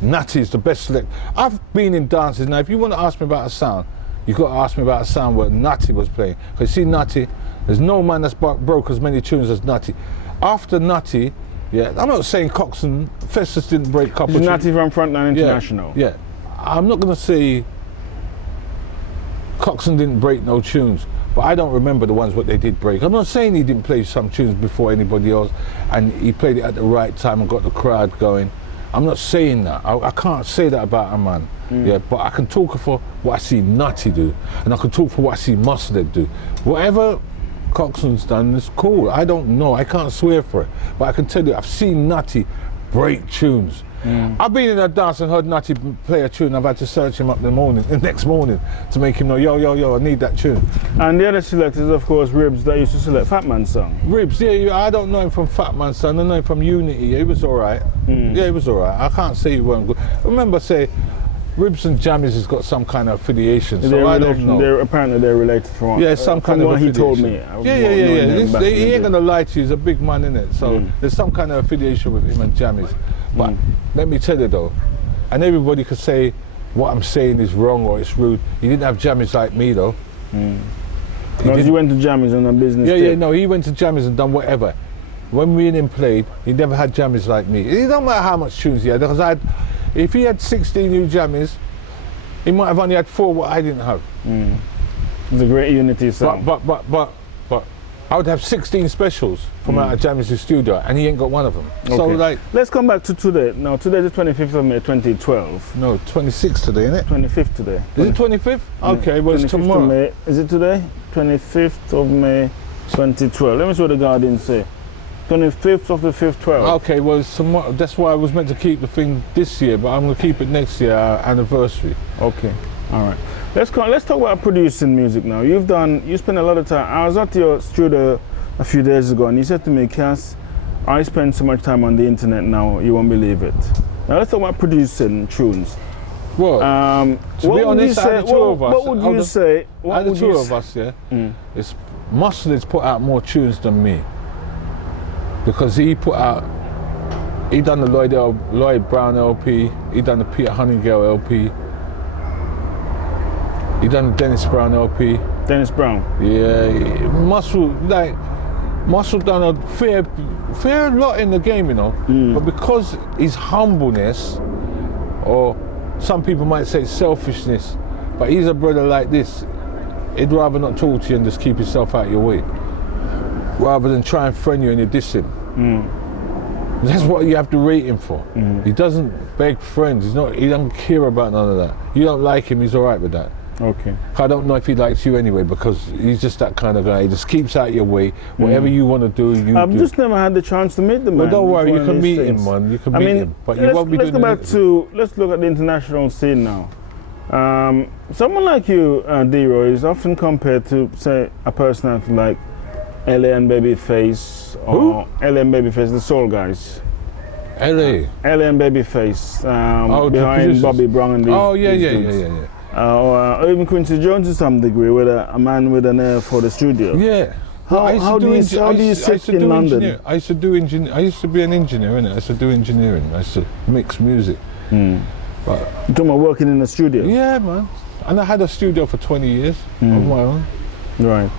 Natty is the best select. I've been in dances. Now, if you want to ask me about a sound, you've got to ask me about a sound where Natty was playing. Because see, Natty, there's no man that's broke as many tunes as Natty. After Natty, yeah, I'm not saying Coxon, Festus didn't break a couple of tunes. Natty from Frontline International. Yeah, I'm not going to say Coxon didn't break no tunes, but I don't remember the ones what they did break. I'm not saying he didn't play some tunes before anybody else, and he played it at the right time and got the crowd going. I'm not saying that. I can't say that about a man. Yeah, but I can talk for what I see Natty do, and I can talk for what I see Mustard do. Whatever Coxon's done is cool. I don't know. I can't swear for it, but I can tell you I've seen Natty break tunes. I've been in a dance and heard Natty play a tune. I've had to search him up the next morning to make him know, yo, I need that tune. And the other selectors, of course, Ribs, that used to select Fat Man's song. Ribs, yeah, I don't know him from Fat Man's son. I know him from Unity. He was all right. Yeah, he was all right. I can't say he weren't good. Remember, say, Ribs and Jammies has got some kind of affiliation, so I don't know. Apparently they're related from some kind of affiliation. He told me. Yeah. He ain't gonna lie to you. He's a big man, innit? So there's some kind of affiliation with him and Jammies. But let me tell you though, and everybody could say what I'm saying is wrong or it's rude. He didn't have Jammies like me though. He went to Jammies on a business trip. Yeah, no, he went to Jammies and done whatever. When me and him played, he never had Jammies like me. It don't matter how much tunes he had, because if he had 16 new Jammies, he might have only had 4 what I didn't have. It's a great Unity song. But I would have 16 specials from out of Jammies' studio, and he ain't got one of them. Okay. So like, let's come back to today. Now today is the 25th of May 2012. No, 26th today, isn't it? 25th today. Is it 25th? Okay, well it's tomorrow. Of May. Is it today? 25th of May 2012. Let me see what the Guardian say. 25th of the 5th, 12. Okay, well it's tomorrow. That's why I was meant to keep the thing this year, but I'm going to keep it next year, our anniversary. Okay, all right. Let's talk about producing music now. You spend a lot of time. I was at your studio a few days ago and you said to me, Cass, I spend so much time on the internet now, you won't believe it. Now let's talk about producing tunes. Well, to be honest, out of the two of us, what would you say? Out of the two of us, yeah, it's Mustard's put out more tunes than me. Because he done the Lloyd Brown LP, he done the Peter Honeygale LP, he done the Dennis Brown LP. Dennis Brown? Yeah, Muscle done a fair lot in the game, you know. But because his humbleness, or some people might say selfishness, but he's a brother like this, he'd rather not talk to you and just keep himself out of your way, rather than try and friend you and you diss him. That's what you have to rate him for. He doesn't beg friends. He doesn't care about none of that. You don't like him, he's all right with that. Okay. I don't know if he likes you anyway, because he's just that kind of guy. He just keeps out your way. Whatever you want to do, you do. I've just never had the chance to meet the man. But don't worry, you can meet him, man. You can meet him. But you won't be doing let's look at the international scene now. Someone like you, D-Roy, is often compared to, say, a personality like LA and Babyface, or LA and Babyface, the Soul Guys. LA and Babyface, behind Bobby Brown and these. Oh yeah. Or even Quincy Jones to some degree, with a man with an ear for the studio. Yeah. How do you sit in London? I used to do engineering. I used to be an engineer, innit? I used to do engineering. I used to mix music. But you're talking about working in the studio? Yeah, man. And I had a studio for 20 years of my own. Right.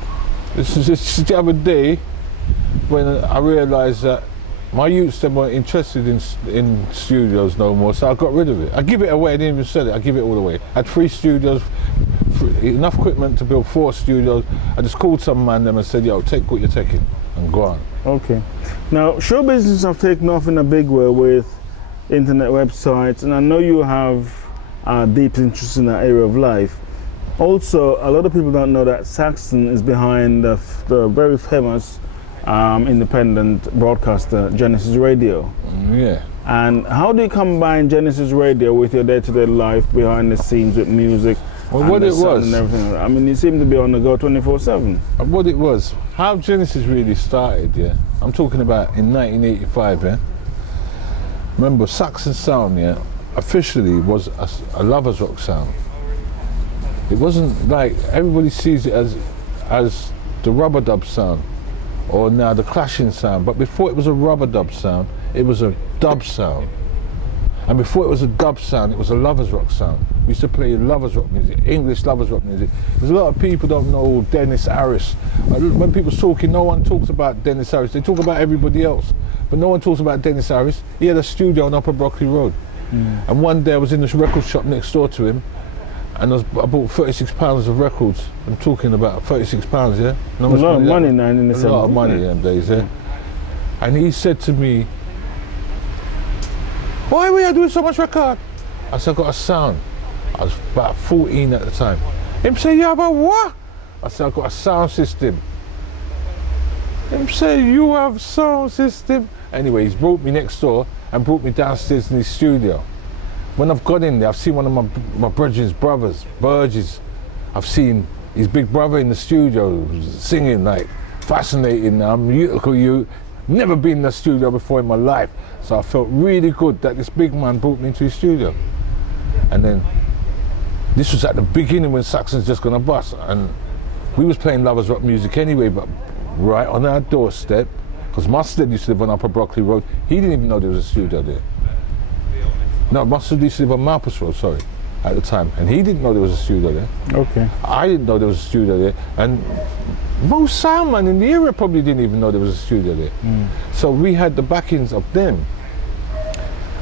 This is the other day when I realised that my youths weren't interested in studios no more, so I got rid of it. I give it away. I didn't even sell it. I give it all away. I had 3 studios, enough equipment to build 4 studios. I just called some man them and said, "Yo, take what you're taking and go on." Okay. Now, show business have taken off in a big way with internet websites, and I know you have a deep interest in that area of life. Also, a lot of people don't know that Saxon is behind the very famous independent broadcaster Genesis Radio. Yeah. And how do you combine Genesis Radio with your day-to-day life behind the scenes with music? Well, what it was, and everything. I mean, you seem to be on the go 24/7. What it was, how Genesis really started, yeah. I'm talking about in 1985, yeah. Remember, Saxon sound, yeah, officially was a lovers rock sound. It wasn't like everybody sees it as the rubber dub sound, or now the clashing sound. But before it was a rubber dub sound, it was a dub sound. And before it was a dub sound, it was a lovers rock sound. We used to play lovers rock music, English lovers rock music. There's a lot of people don't know Dennis Harris. When people's talking, no one talks about Dennis Harris. They talk about everybody else, but no one talks about Dennis Harris. He had a studio on Upper Brockley Road. And one day I was in this record shop next door to him, and I bought 36 pounds of records. I'm talking about 36 pounds, yeah? A lot of money now in the 70s. A lot of money in them days, yeah? And he said to me, why are we doing so much record? I said, I got a sound. I was about 14 at the time. Him say, you have a what? I said, I got a sound system. Him say, you have a sound system? Anyway, he's brought me next door and brought me downstairs in his studio. When I've got in there, I've seen one of my brethren's brothers, Burgess. I've seen his big brother in the studio singing, like, fascinating. I'm you. Never been in the studio before in my life. So I felt really good that this big man brought me into his studio. And then, this was at the beginning when Saxon's just gonna bust. And we was playing lovers rock music anyway, but right on our doorstep, because Mustard used to live on Upper Brockley Road, he didn't even know there was a studio there. No, Mustard used to live on Malpas Road, sorry, at the time. And he didn't know there was a studio there. Okay. I didn't know there was a studio there. And most sound man in the area probably didn't even know there was a studio there. So we had the backings of them.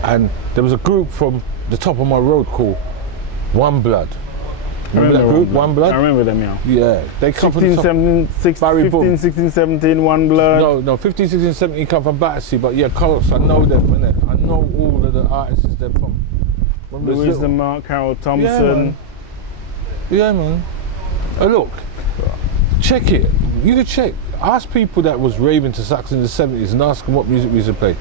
And there was a group from the top of my road called One Blood. Remember that group, One Blood? I remember them, yeah. Yeah. They come 15, from 15, 16, 17, One Blood. No, 15, 16, 17 come from Battersea, but yeah, close. I know them, innit? I know all of the artists they're from. Louise the Mark, Carol Thompson. Yeah, man. Look, check it. You can check. Ask people that was raving to Saxon in the 70s and ask them what music we used to play.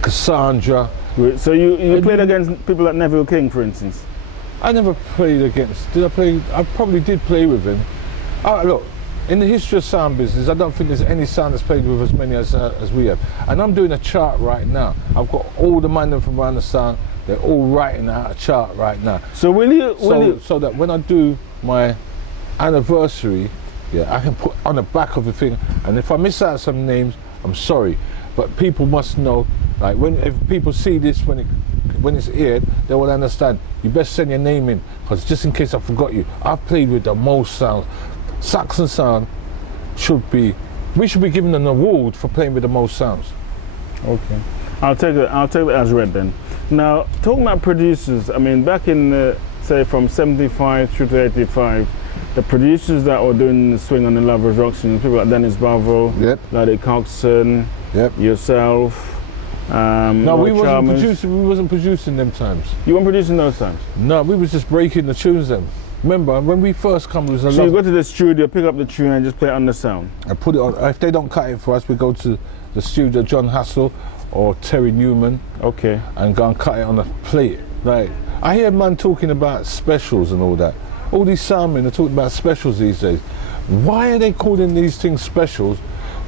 Cassandra. So you played against people like Neville King, for instance? I never played against. Did I play? I probably did play with him. Look, in the history of sound business, I don't think there's any sound that's played with as many as we have. And I'm doing a chart right now. I've got all the men from around the sound. They're all writing out a chart right now. So will you? So that when I do my anniversary, yeah, I can put on the back of the thing. And if I miss out some names, I'm sorry. But people must know, like if people see this when it's aired, they will understand. You best send your name in, because just in case I forgot you, I've played with the most sound. Saxon sound we should be given an award for playing with the most sounds. Okay, I'll take it as read then. Now, talking about producers, I mean, back in say from 75 through to 85, the producers that were doing the swing on the Lovers Rock scene, people like Dennis Bravo, Laddie Coxon, yourself. No, we wasn't producing them times. You weren't producing those times? No, we was just breaking the tunes then. Remember, when we first come, it was a lot. So you go to the studio, pick up the tune and just play it on the sound? I put it on. If they don't cut it for us, we go to the studio, John Hassel or Terry Newman. Okay. And go and cut it on a plate. Like, I hear man talking about specials and all that. All these soundmen are talking about specials these days. Why are they calling these things specials?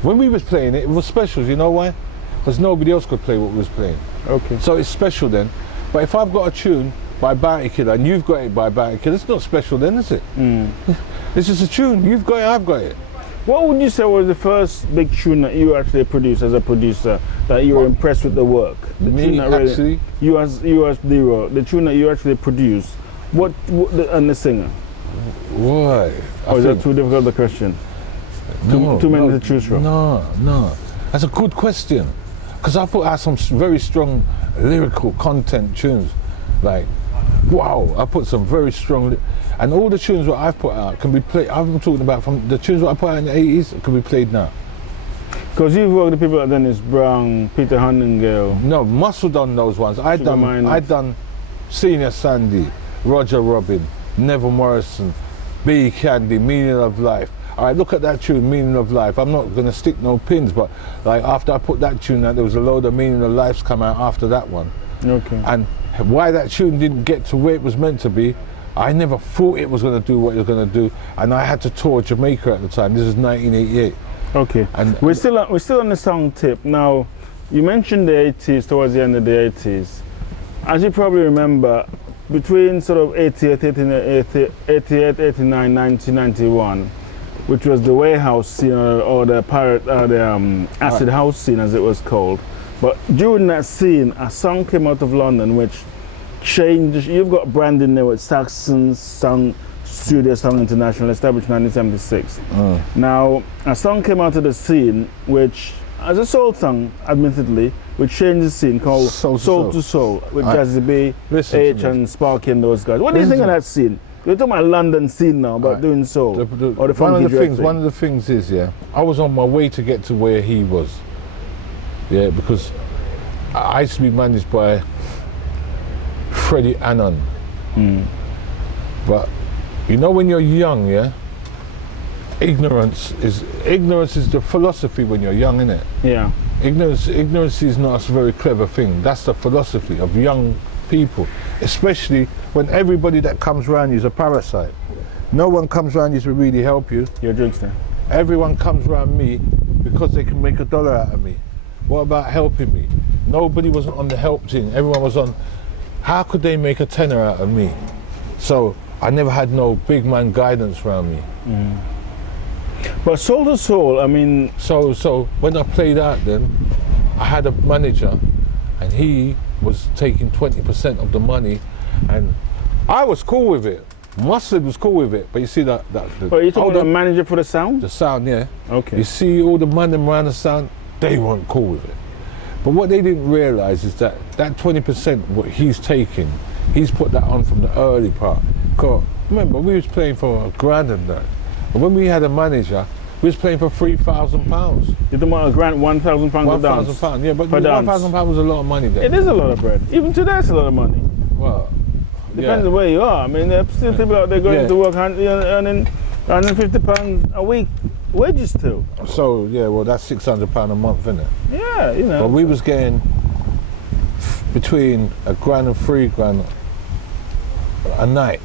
When we was playing it, it was specials, you know why? Because nobody else could play what we was playing. Okay. So it's special then. But if I've got a tune by Bounty Killer and you've got it by Bounty Killer, it's not special then, is it? It's just a tune. You've got it, I've got it. What would you say was the first big tune that you actually produced as a producer that you were impressed with the work? The Me, tune that really, actually? You as D-Rock, the tune that you actually produced, and the singer? Why? Or is that too difficult of a question? Too many to choose from? No. That's a good question. Because I put out some very strong lyrical content tunes. Like, wow, I put some very strong, and all the tunes that I've put out can be played. I'm talking about from the tunes that I put out in the 80s can be played now. Because you've worked with people like Dennis Brown, Peter Huntingale. No, Muscle done those ones. I done Senior Sandy, Roger Robin, Neville Morrison, B Candy, Meaning of Life. All right, look at that tune, Meaning of Life. I'm not gonna stick no pins, but like after I put that tune out, there was a load of Meaning of Lives come out after that one. Okay. And why that tune didn't get to where it was meant to be, I never thought it was going to do what it was going to do, and I had to tour Jamaica at the time. This is 1988. Okay. And we're still on the song tip. Now, you mentioned the 80s, towards the end of the 80s. As you probably remember, between sort of 88, 89, 1991, which was the warehouse scene or the pirate, acid house scene as it was called. But during that scene, a song came out of London which changed. You've got branding there with Saxon's song, Studio Song International, established in 1976. Now, a song came out of the scene which, as a soul song, admittedly, which changed the scene called Soul to Soul with Jazzy B, H and Sparky and those guys. What do you think of that scene? You're talking about London scene now, about doing soul. Or the one of the things is, I was on my way to get to where he was. Yeah, because I used to be managed by Freddie Annan. But you know, when you're young, ignorance is the philosophy when you're young, innit? Yeah. Ignorance is not a very clever thing. That's the philosophy of young people, especially when everybody that comes around you is a parasite. No one comes around you to really help you. You're a drinkster. Everyone comes around me because they can make $1 out of me. What about helping me? Nobody wasn't on the help team. Everyone was on, how could they make a tenner out of me? So I never had no big man guidance around me. But Soul to Soul, I mean... So when I played out then, I had a manager and he was taking 20% of the money, and I was cool with it. Mustard was cool with it, but you see that... But you talking about the manager for the sound? The sound, yeah. Okay. You see all the money around the sound, they weren't cool with it. But what they didn't realise is that 20% what he's taking, he's put that on from the early part. Because remember, we was playing for $1,000 and that. But when we had a manager, we was playing for £3,000. You're talking about £1,000 a dance? £1,000, yeah, but £1,000 was a lot of money then. It is a lot of bread. Even today it's a lot of money. Well, depends on where you are. I mean, there are still people out there going to work earning £150 a week wages still. So, yeah, well, that's £600 a month, isn't it? Yeah, you know. But we was getting between £1,000 and £3,000 a night.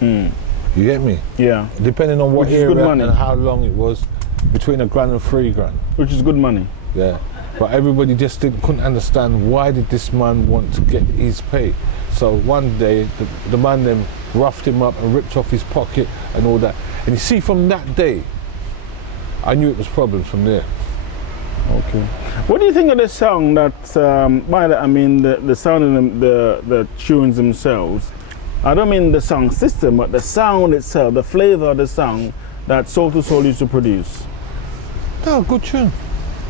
You get me? Yeah. Depending on what area and how long it was, between £1,000 and £3,000. Which is good money. Yeah. But everybody just couldn't understand, why did this man want to get his pay? So one day, the man then roughed him up and ripped off his pocket and all that. And you see, from that day, I knew it was problems from there. Okay. What do you think of the song that, by that I mean the sound and the tunes themselves? I don't mean the song system, but the sound itself, the flavor of the song that Soul to Soul used to produce. No, good tune.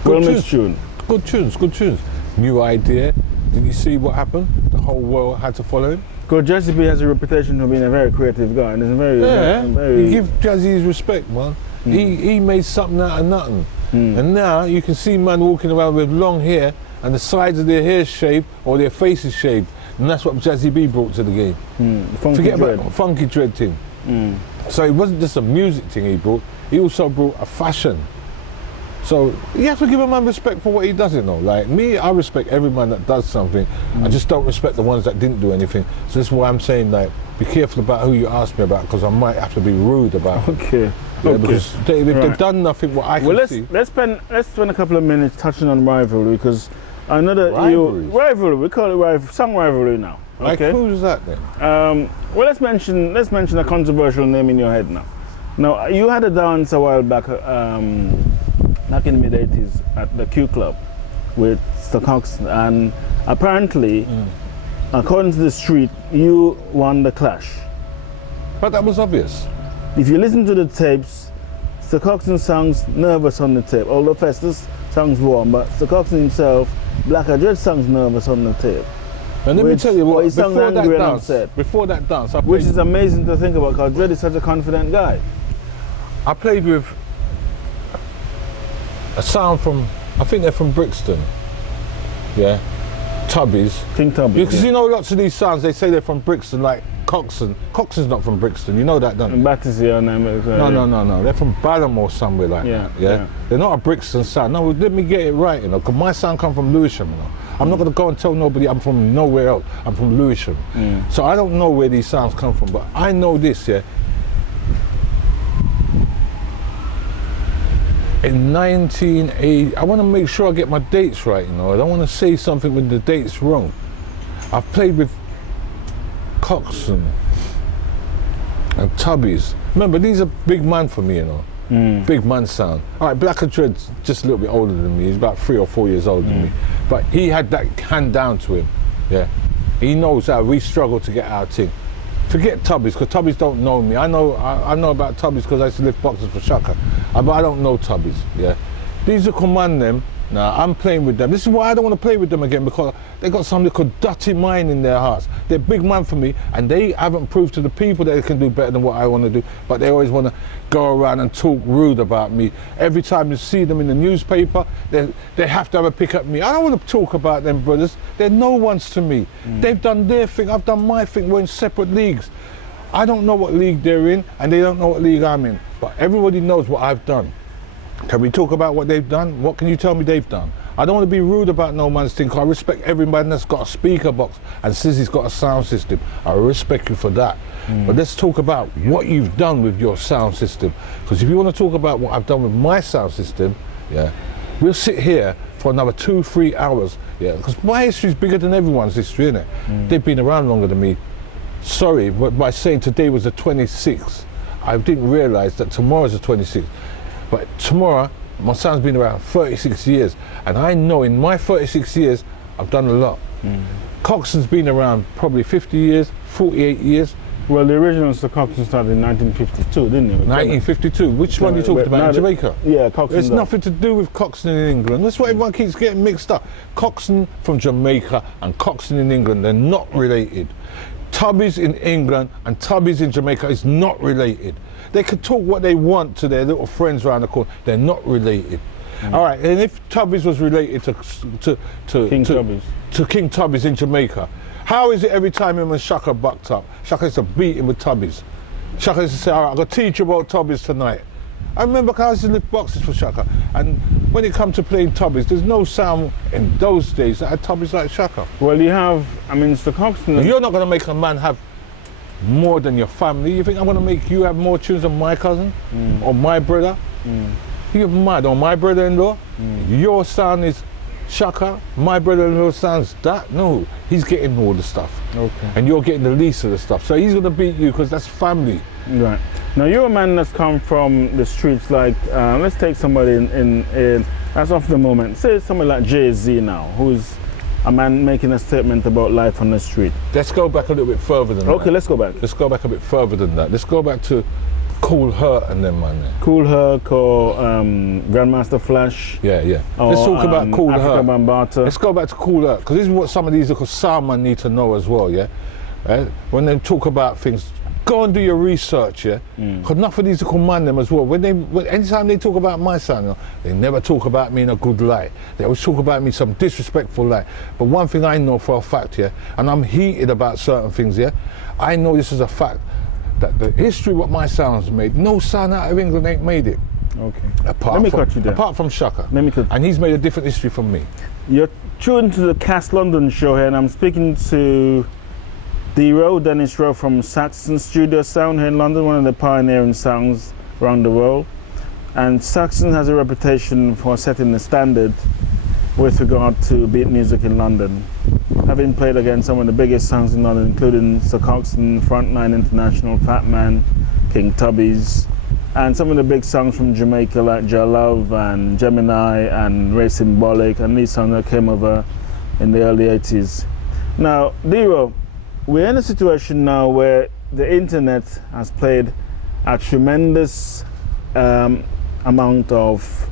Well mixed tune. Good tunes. New idea. Did you see what happened? The whole world had to follow him. Because Jazzy B has a reputation for being a very creative guy, and it's very. You give Jazzy his respect, man. He made something out of nothing. And now you can see man walking around with long hair and the sides of their hair shaved or their faces shaved. And that's what Jazzy B brought to the game. Forget about funky dread thing. So it wasn't just a music thing he brought, he also brought a fashion. So you have to give a man respect for what he does, you know. Like me, I respect every man that does something. I just don't respect the ones that didn't do anything. So that's why I'm saying, like, be careful about who you ask me about, because I might have to be rude about it. Okay. Yeah, because if they've done nothing, what I can see. Let's spend a couple of minutes touching on rivalry, because I know that rivalry. We call it song rivalry now. Okay. Like who's that then? Well, let's mention a controversial name in your head now. Now, you had a dance a while back, back in the mid-80s at the Q Club with Saxon, and apparently, according to the street, you won the clash. But that was obvious. If you listen to the tapes, Saxon sounds nervous on the tape, although Festus sounds warm, but Saxon himself, Black Dread sounds nervous on the tape. And let me tell you what, before that dance, which is amazing to think about, because Dread is such a confident guy. I played with a sound from, I think they're from Brixton. Yeah, Tubbies. King Tubbies. Because you know lots of these sounds, they say they're from Brixton, like Coxon. Coxon's not from Brixton, you know that, don't you? Battersea and No. They're from Balham or somewhere like that. Yeah. They're not a Brixton sound. No, let me get it right, you know, because my sound come from Lewisham, you know. I'm not going to go and tell nobody I'm from nowhere else. I'm from Lewisham. So I don't know where these sounds come from, but I know this, yeah. In 1980, I want to make sure I get my dates right, you know. I don't want to say something with the dates wrong. I've played with Coxon and Tubbies. Remember, these are big man for me, you know. Big man sound. All right, Black and Dread's just a little bit older than me. He's about 3 or 4 years older than me. But he had that hand down to him. Yeah, he knows how we struggle to get our thing. Forget Tubbies, because Tubbies don't know me. I know about Tubbies because I used to lift boxes for Shaka. But I don't know Tubbies. Yeah, these are command them. Now I'm playing with them. This is why I don't want to play with them again, because they got some little dirty mind in their hearts. They're big man for me, and they haven't proved to the people that they can do better than what I want to do. But they always want to go around and talk rude about me. Every time you see them in the newspaper, they have to have a pick at me. I don't want to talk about them brothers. They're no ones to me. They've done their thing. I've done my thing. We're in separate leagues. I don't know what league they're in, and they don't know what league I'm in. But everybody knows what I've done. Can we talk about what they've done? What can you tell me they've done? I don't want to be rude about no man's thing, because I respect everybody that's got a speaker box and says he's got a sound system. I respect you for that. But let's talk about what you've done with your sound system. Because if you want to talk about what I've done with my sound system, yeah, we'll sit here for another 2-3 hours, yeah, because my history is bigger than everyone's history, isn't it? They've been around longer than me. Sorry, but by saying today was the 26th, I didn't realise that tomorrow's the 26th. But tomorrow, my son's been around 36 years, and I know in my 36 years, I've done a lot. Coxson's been around probably 50 years, 48 years. Well, the original Sir Coxon started in 1952, didn't it? 1952. Which one are you talking about? In Jamaica? Yeah, Coxon. It's nothing to do with Coxon in England. That's why everyone keeps getting mixed up. Coxon from Jamaica and Coxon in England, they're not related. Tubbies in England and Tubbies in Jamaica is not related. They can talk what they want to their little friends around the corner. They're not related. All right, and if Tubbies was related to King Tubbies in Jamaica, how is it every time him and Shaka bucked up, Shaka used to beat him with Tubbies? Shaka used to say, all right, I'm going to teach you about Tubbies tonight. I remember because I used to lift boxes for Shaka, and when it comes to playing Tubbies, there's no sound in those days that had Tubbies like Shaka. Well, you have, I mean, Mr. Coxon. You're not going to make a man have more than your family. You think I'm going to make you have more tunes than my cousin or my brother? You're mad. Or my brother-in-law? Your sound is Shaka, my brother-in-law sounds that? No, he's getting all the stuff. Okay. And you're getting the least of the stuff. So he's going to beat you because that's family. Right. Now you're a man that's come from the streets, like, let's take somebody in that's off the moment. Say somebody like Jay-Z now, who's a man making a statement about life on the street. Let's go back a little bit further than that. Okay, let's go back. Let's go back a bit further than that. Let's go back to Cool Herc and them, man. Cool Herc or Grandmaster Flash. Yeah. Let's talk about Cool Africa Herc. Bambaataa. Let's go back to Cool Herc, because this is what some of these little sound man need to know as well, yeah? When they talk about things, go and do your research, yeah? Because enough of these little man them as well. Anytime they talk about my sound, they never talk about me in a good light. They always talk about me some disrespectful light. But one thing I know for a fact, yeah, and I'm heated about certain things, yeah? I know this is a fact, that the history what my sound's made, no sound out of England ain't made it. Okay. Apart from Shaka. And he's made a different history from me. You're tuned to the Cast London show here, and I'm speaking to Dennis Rowe from Saxon Studio Sound here in London, one of the pioneering sounds around the world. And Saxon has a reputation for setting the standard with regard to beat music in London. Having played against some of the biggest sounds in London, including Sir Coxon, Frontline International, Fat Man, King Tubbies, and some of the big songs from Jamaica like Jalove and Gemini and Ray Symbolic, and these songs that came over in the early 80s. Now, Dero, we're in a situation now where the internet has played a tremendous amount of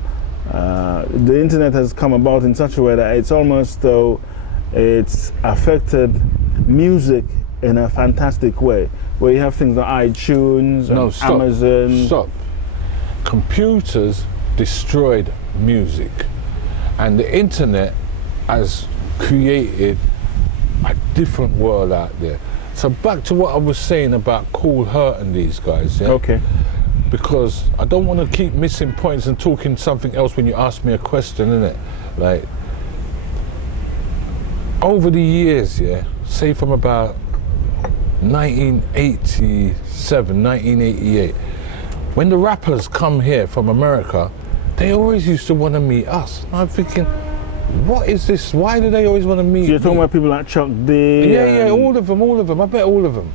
the internet has come about in such a way that it's almost though it's affected music in a fantastic way, where you have things like iTunes and Amazon. Stop. Computers destroyed music, and the internet has created a different world out there. So back to what I was saying about Cool Herc and these guys, yeah? Okay. Because I don't want to keep missing points and talking something else when you ask me a question, innit? Like, over the years, yeah, say from about 1987, 1988, when the rappers come here from America, they always used to want to meet us. And I'm thinking, what is this? Why do they always want to meet? So you're talking about people like Chuck D? Yeah, all of them. I bet all of them.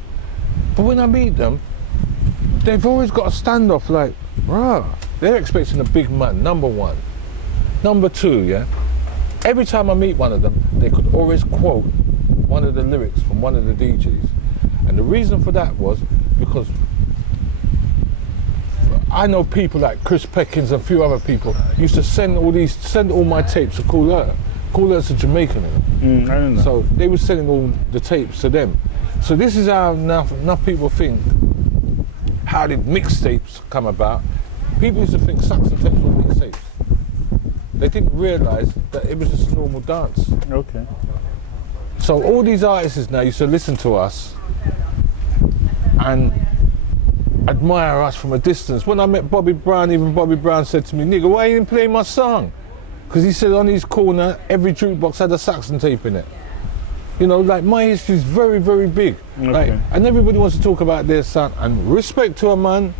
But when I meet them, they've always got a standoff like, bruh, they're expecting a big man, number one. Number two, yeah, every time I meet one of them, they could always quote one of the lyrics from one of the DJs. And the reason for that was because I know people like Chris Peckins and a few other people used to send all my tapes to Coolher's a Jamaican. I don't know. So they were sending all the tapes to them. So this is how enough people think. How did mixtapes come about? People used to think Saxon tapes were mixtapes. They didn't realise that it was just a normal dance. Okay. So all these artists now used to listen to us and admire us from a distance. When I met Bobby Brown, even Bobby Brown said to me, "Nigga, why you didn't play my song?" Because he said on his corner, every jukebox had a Saxon tape in it. You know, like my history is very, very big. Okay. Like, and everybody wants to talk about their sound. And respect to a man,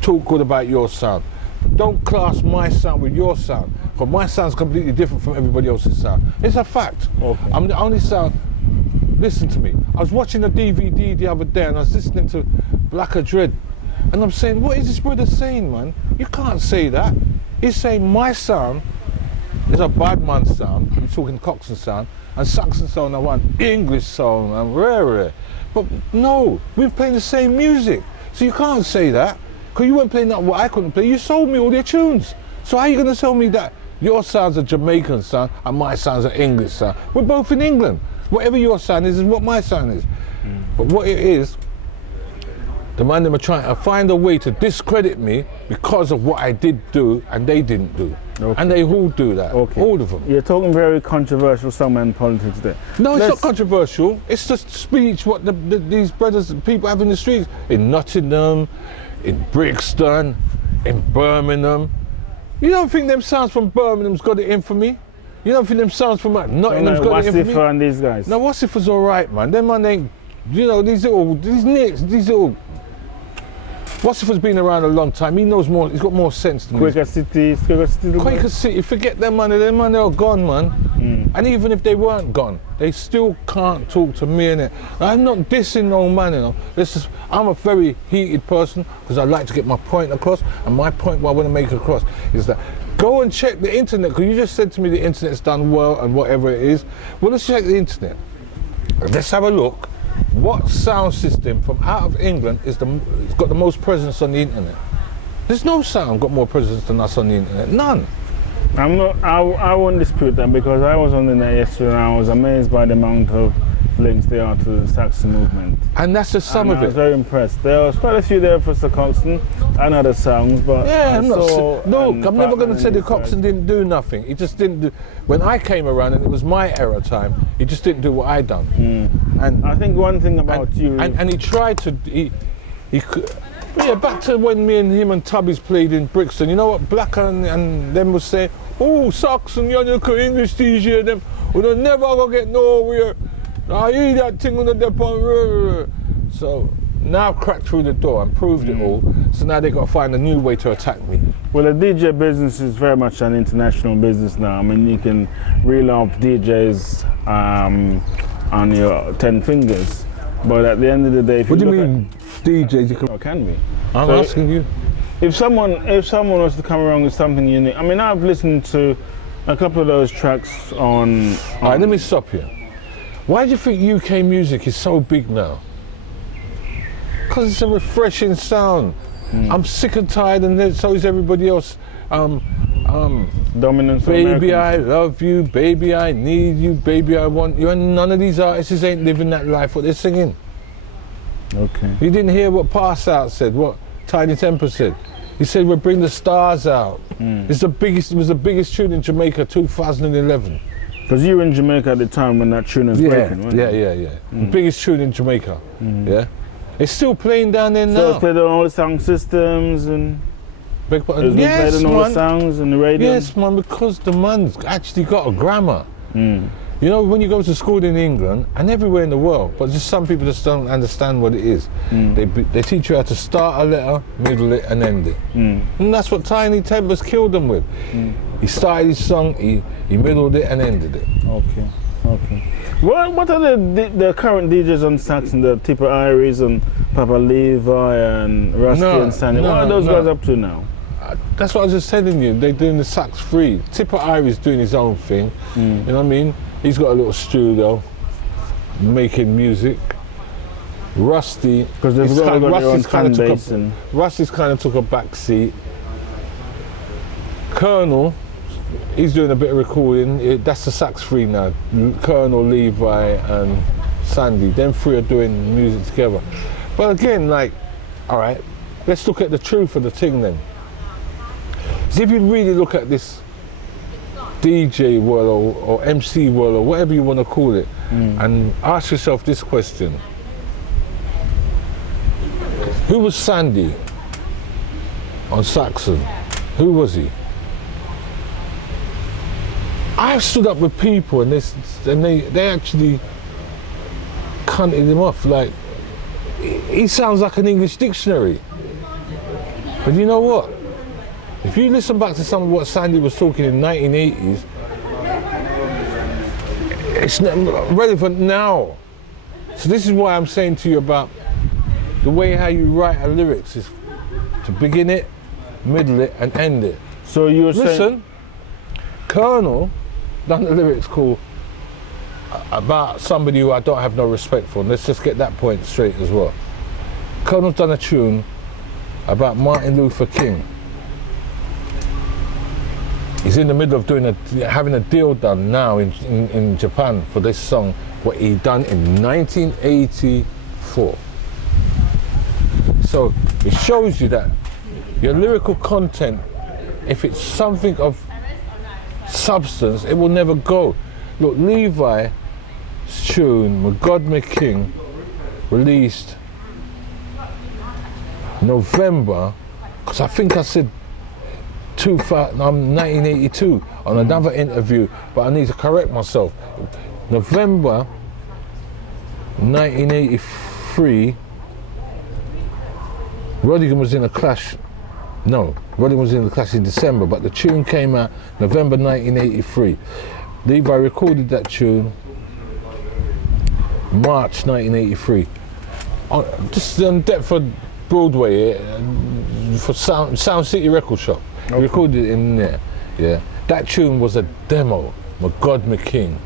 talk good about your sound. But don't class my sound with your sound. Because my sound's completely different from everybody else's sound. It's a fact. Okay. I'm the only sound. Listen to me. I was watching a DVD the other day and I was listening to Blacker Dread. And I'm saying, what is this brother saying, man? You can't say that. He's saying my sound is a bad man sound. I'm talking Coxon sound. And Saxon sound, I want English sound and rare. But no, we're playing the same music. So you can't say that. Because you weren't playing that what I couldn't play. You sold me all your tunes. So how are you going to tell me that your sound's a Jamaican sound and my sound's an English sound? We're both in England. Whatever your sound is what my sound is. But what it is, the man them are trying to find a way to discredit me because of what I did do and they didn't do. Okay. And they all do that, all of them. You're talking very controversial summer in politics there. No, it's not controversial. It's just speech what these brothers, people have in the streets. In Nottingham, in Brixton, in Birmingham. You don't think them sounds from Birmingham's got it in for me? You don't think them sounds from Nottingham's got it in for me? Wassifer and these guys. No, Wassifer's all right, man. Them man ain't, you know, these nicks, these little. Wassifer's been around a long time. He knows more. He's got more sense than me. Quaker City. Quaker City. Forget them, man. Them man are gone, man. And even if they weren't gone, they still can't talk to me in it. I'm not dissing no man, you know. I'm a very heated person because I like to get my point across. And my point, what I want to make across, is that go and check the internet. Because you just said to me the internet's done well and whatever it is. Well, let's check the internet. Let's have a look. What sound system from out of England it's got the most presence on the internet? There's no sound got more presence than us on the internet. None. I won't dispute that because I was on the net yesterday and I was amazed by the amount of links there are to the Saxon movement. And that's just some of it. I was very impressed. There was quite a few there for Sir Coxon and other songs, but yeah, I'm never going to say the Coxon didn't do nothing. He just didn't do. When I came around and it was my era time, he just didn't do what I done. And I think one thing about you, and he tried to. He could. Yeah, back to when me and him and Tubbies played in Brixton. You know what Blacker and them was saying? Oh, Saxon, you're the English DJ, them. We'll never gonna get nowhere. I hear that thing on the depot. So now I've cracked through the door and proved it all. So now they've got to find a new way to attack me. Well, the DJ business is very much an international business now. I mean, you can reel off DJs on your 10 fingers. But at the end of the day, if what do you mean DJs? You can we? I'm asking you. If someone was to come around with something unique, I mean, I've listened to a couple of those tracks on. All right, let me stop you. Why do you think UK music is so big now? Because it's a refreshing sound. I'm sick and tired, and so is everybody else. Dominance. Baby, I love you. Baby, I need you. Baby, I want you. And none of these artists ain't living that life. What they're singing. Okay. You didn't hear what Pass Out said. What Tiny Temper said. He said we'll bring the stars out. It's the biggest. It was the biggest tune in Jamaica, 2011. Because you were in Jamaica at the time when that tune was breaking, wasn't it? Yeah. The biggest tune in Jamaica. Yeah. It's still playing down there now. So it's played on all the sound systems and yes, played on all the sounds and the radio? Yes, man, because the man's actually got a grammar. You know, when you go to school in England and everywhere in the world, but just some people just don't understand what it is. They teach you how to start a letter, middle it, and end it. And that's what Tiny Temper's killed them with. He started his song, he middled it and ended it. Okay. What are the current DJs on Saxon, the Tipper Iries and Papa Levi and Rusty and Sandy? What are those guys up to now? That's what I was just telling you. They're doing the sax free. Tipper Irie's doing his own thing. You know what I mean? He's got a little studio, making music. Rusty, because they've got their own fan base. Rusty's kind of took a back seat. Colonel, he's doing a bit of recording. That's the sax free now. Colonel, Levi, and Sandy. Them three are doing music together. But again, like, all right, let's look at the truth of the thing then. So if you really look at this DJ world or MC world or whatever you want to call it, and ask yourself this question. Who was Sandy on Saxon? Who was he? I've stood up with people and they actually cunted him off. Like, he sounds like an English dictionary. But you know what? If you listen back to some of what Sandy was talking in the 1980s, it's not relevant now. So this is why I'm saying to you about the way how you write a lyrics is to begin it, middle it, and end it. So you were saying... Listen, Colonel done the lyrics called about somebody who I don't have no respect for. Let's just get that point straight as well. Colonel's done a tune about Martin Luther King. He's in the middle of having a deal done now in Japan for this song, what he done in 1984. So it shows you that your lyrical content, if it's something of substance, it will never go. Look, Levi's tune, My God, My King, released November, because I think I said 1982 on another interview, but I need to correct myself. November 1983, Rodigan was in a clash. No, Rodigan was in the clash in December, but the tune came out November 1983. Levi recorded that tune March 1983. Just on Deptford Broadway for Sound City Record Shop. Okay. We recorded it in there. Yeah, that tune was a demo. My God, My King.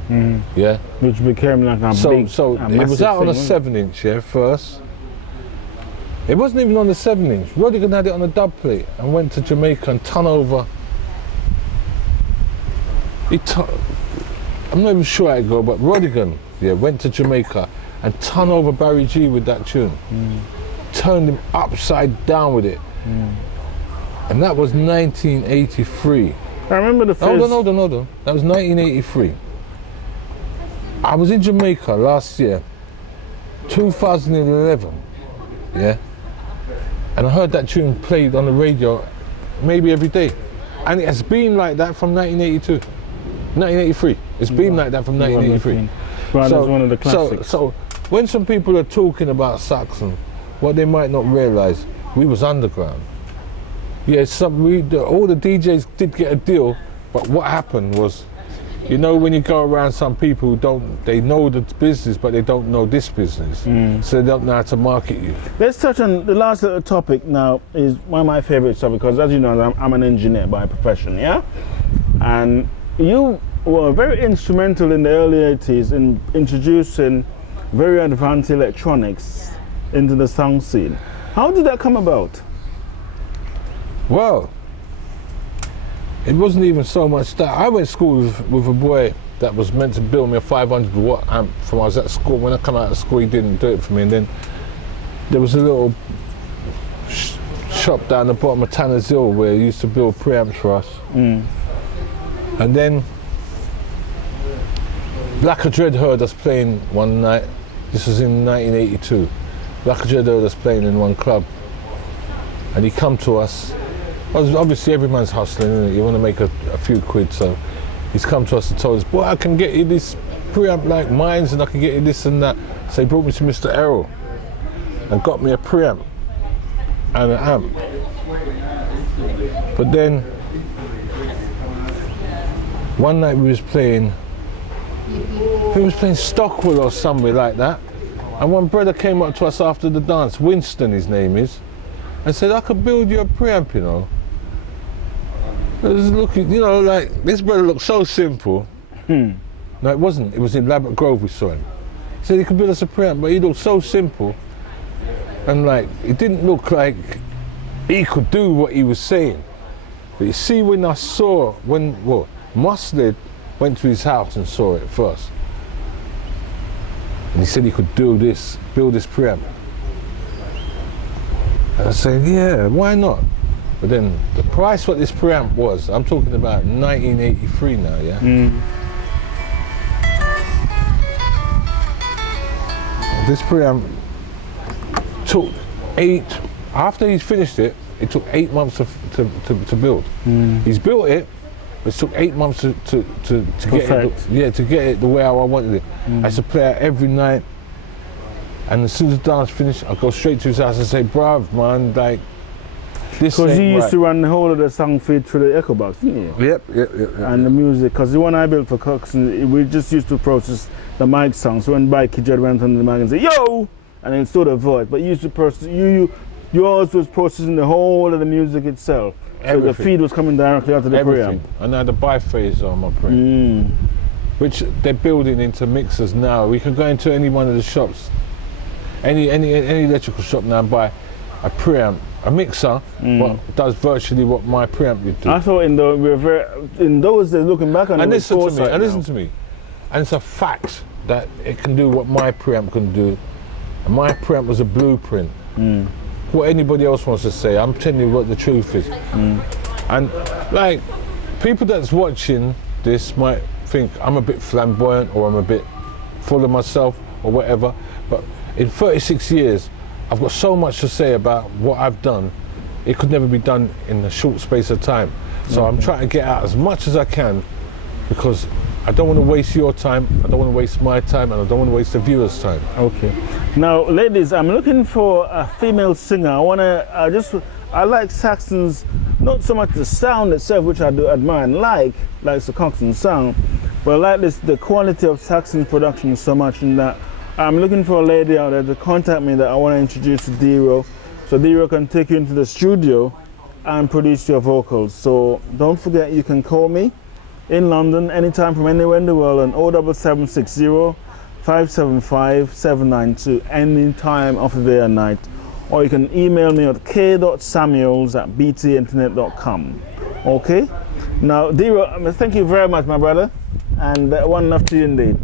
Yeah, which became like a big. So it was out on a 7-inch. Yeah, first. It wasn't even on the 7-inch. Rodigan had it on a dub plate and went to Jamaica and ton over. I'm not even sure how it go, but Rodigan, went to Jamaica and ton over Barry G with that tune. Turned him upside down with it. And that was 1983. I remember the first... Hold on. That was 1983. I was in Jamaica last year, 2011, yeah? And I heard that tune played on the radio maybe every day. And it has been like that from 1982. 1983. It's been like that from 1983. Right, that's one of the classics. So when some people are talking about Saxon, what they might not realise, we was underground. Yeah, all the DJs did get a deal, but what happened was, you know, when you go around some people who they know the business, but they don't know this business, so they don't know how to market you. Let's touch on the last little topic now. Is one of my favourite topics, because as you know, I'm an engineer by profession, yeah? And you were very instrumental in the early 80s in introducing very advanced electronics into the sound scene. How did that come about? Well, it wasn't even so much that. I went to school with a boy that was meant to build me a 500 watt amp from I was at school. When I come out of school, he didn't do it for me. And then there was a little shop down the bottom of Tanner's Hill where he used to build preamps for us. And then Blacker Dread heard us playing one night. This was in 1982. Blacker Dread heard us playing in one club. And he come to us. Obviously every man's hustling, isn't it? You want to make a few quid, so he's come to us and told us, boy, I can get you this preamp like mines and I can get you this and that. So he brought me to Mr. Errol and got me a preamp and an amp. But then one night we was playing Stockwell or somewhere like that, and one brother came up to us after the dance, Winston his name is, and said, I could build you a preamp, you know. I was looking, you know, like this brother looked so simple. No, it wasn't. It was in Labatt Grove we saw him. He said he could build us a preamp, but he looked so simple. And like, it didn't look like he could do what he was saying. But you see, when I saw, Muslid went to his house and saw it first. And he said he could build this preamp. And I said, yeah, why not? But then the price what this preamp was, I'm talking about 1983 now, yeah? This preamp took after he's finished it, it took 8 months to build. He's built it, but it took 8 months to get it, to get it the way I wanted it. I used to play it every night, and as soon as the dance finished, I'd go straight to his house and say, bruv, man, like, this Because you ain't used right. to run the whole of the song feed through the Echo Box, didn't you? Yep. And the music, because the one I built for Coxon, we just used to process the mic songs. So when Bike Kid went on the mic and say, yo! And then still the voice. But you used to process, you always was processing the whole of the music itself. So the feed was coming directly out of the preamp. And I had a biphase on my preamp, which they're building into mixers now. We can go into any one of the shops, any electrical shop now and buy a preamp, a mixer, what does virtually what my preamp would do. I thought in those days, looking back on it, listen to me, and it's a fact that it can do what my preamp can do. And my preamp was a blueprint. What anybody else wants to say, I'm telling you what the truth is. And like, people that's watching this might think I'm a bit flamboyant or I'm a bit full of myself or whatever, but in 36 years, I've got so much to say about what I've done. It could never be done in a short space of time. So I'm trying to get out as much as I can, because I don't want to waste your time, I don't want to waste my time, and I don't want to waste the viewers' time. Okay. Now, ladies, I'm looking for a female singer. I like Saxon's, not so much the sound itself, which I do admire and like the Coxon sound, but I like the quality of Saxon's production so much in that I'm looking for a lady out there to contact me that I want to introduce to D-Ro, so D-Ro can take you into the studio and produce your vocals. So don't forget, you can call me in London anytime from anywhere in the world on 07760 575 792 any time of the day and night, or you can email me at k.samuels@btinternet.com. Okay? Now, D-Ro, thank you very much, my brother, and one love to you indeed.